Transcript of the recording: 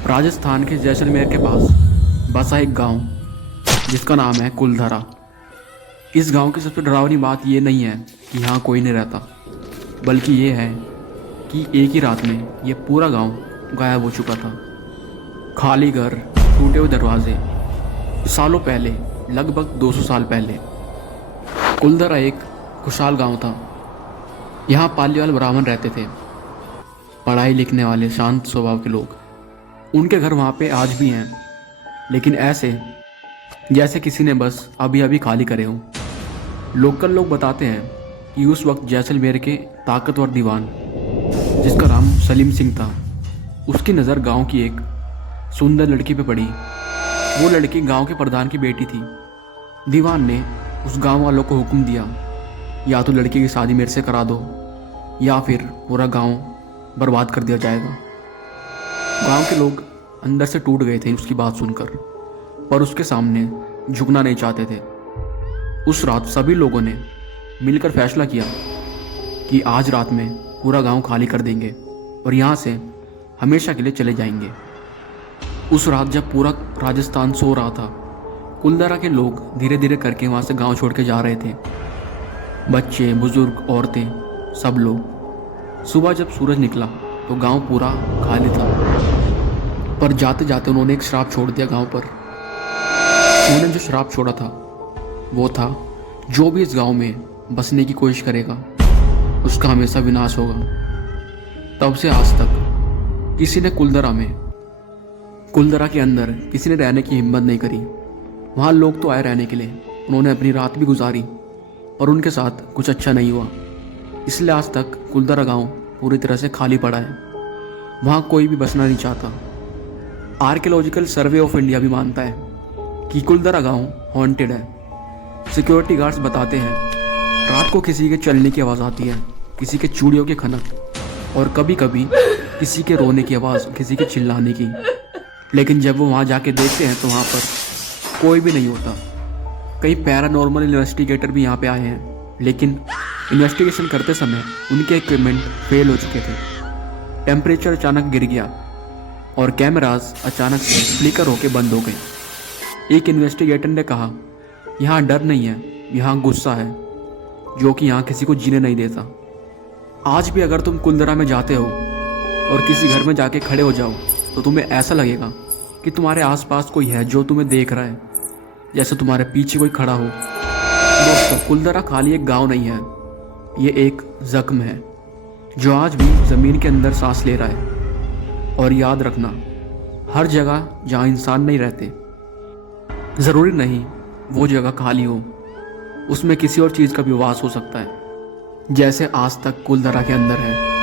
राजस्थान के जैसलमेर के पास बसा एक गांव जिसका नाम है कुलधरा। इस गांव की सबसे डरावनी बात ये नहीं है कि यहाँ कोई नहीं रहता, बल्कि ये है कि एक ही रात में ये पूरा गांव गायब हो चुका था। खाली घर, टूटे हुए दरवाजे। सालों पहले, लगभग 200 साल पहले, कुलधरा एक खुशहाल गांव था। यहाँ पालीवाल ब्राह्मण रहते थे, पढ़ाई लिखने वाले शांत स्वभाव के लोग। उनके घर वहाँ पे आज भी हैं, लेकिन ऐसे जैसे किसी ने बस अभी अभी खाली करे हों। लोकल लोग बताते हैं कि उस वक्त जैसलमेर के ताकतवर दीवान, जिसका नाम सलीम सिंह था, उसकी नज़र गांव की एक सुंदर लड़की पे पड़ी। वो लड़की गांव के प्रधान की बेटी थी। दीवान ने उस गांव वालों को हुक्म दिया, या तो लड़की की शादी मेरे से करा दो या फिर पूरा गांव बर्बाद कर दिया जाएगा। गांव के लोग अंदर से टूट गए थे उसकी बात सुनकर, पर उसके सामने झुकना नहीं चाहते थे। उस रात सभी लोगों ने मिलकर फैसला किया कि आज रात में पूरा गांव खाली कर देंगे और यहाँ से हमेशा के लिए चले जाएंगे। उस रात जब पूरा राजस्थान सो रहा था, कुलधरा के लोग धीरे धीरे करके वहाँ से गांव छोड़ के जा रहे थे। बच्चे, बुजुर्ग, औरतें, सब लोग। सुबह जब सूरज निकला तो गांव पूरा खाली था, पर जाते जाते उन्होंने एक श्राप छोड़ दिया गांव पर। उन्होंने जो श्राप छोड़ा था वो था, जो भी इस गांव में बसने की कोशिश करेगा उसका हमेशा विनाश होगा। तब से आज तक किसी ने कुलधरा के अंदर किसी ने रहने की हिम्मत नहीं करी। वहाँ लोग तो आए रहने के लिए, उन्होंने अपनी रात भी गुजारी, पर उनके साथ कुछ अच्छा नहीं हुआ। इसलिए आज तक कुलधरा गांव पूरी तरह से खाली पड़ा है। वहाँ कोई भी बसना नहीं चाहता। आर्कियोलॉजिकल सर्वे ऑफ इंडिया भी मानता है कि कुलधरा गांव हॉन्टेड है। सिक्योरिटी गार्ड्स बताते हैं रात को किसी के चलने की आवाज़ आती है, किसी के चूड़ियों की खनक, और कभी कभी किसी के रोने की आवाज़, किसी के चिल्लाने की। लेकिन जब वो वहाँ जाके देखते हैं तो वहाँ पर कोई भी नहीं होता। कई पैरानॉर्मल इन्वेस्टिगेटर भी यहाँ पे आए हैं, लेकिन इन्वेस्टिगेशन करते समय उनके इक्विपमेंट फेल हो चुके थे। टेम्परेचर अचानक गिर गया और कैमरास अचानक से फ्लिकर होके बंद हो गए। एक इन्वेस्टिगेटर ने कहा, यहाँ डर नहीं है, यहाँ गुस्सा है, जो कि यहाँ किसी को जीने नहीं देता। आज भी अगर तुम कुलधरा में जाते हो और किसी घर में जाके खड़े हो जाओ तो तुम्हें ऐसा लगेगा कि तुम्हारे आसपास कोई है जो तुम्हें देख रहा है, जैसे तुम्हारे पीछे कोई खड़ा हो। दोस्तों, कुलधरा खाली एक गांव नहीं है, ये एक जख्म है जो आज भी ज़मीन के अंदर सांस ले रहा है। और याद रखना, हर जगह जहाँ इंसान नहीं रहते, ज़रूरी नहीं वो जगह खाली हो, उसमें किसी और चीज़ का भी वास हो सकता है, जैसे आज तक कुलधरा के अंदर है।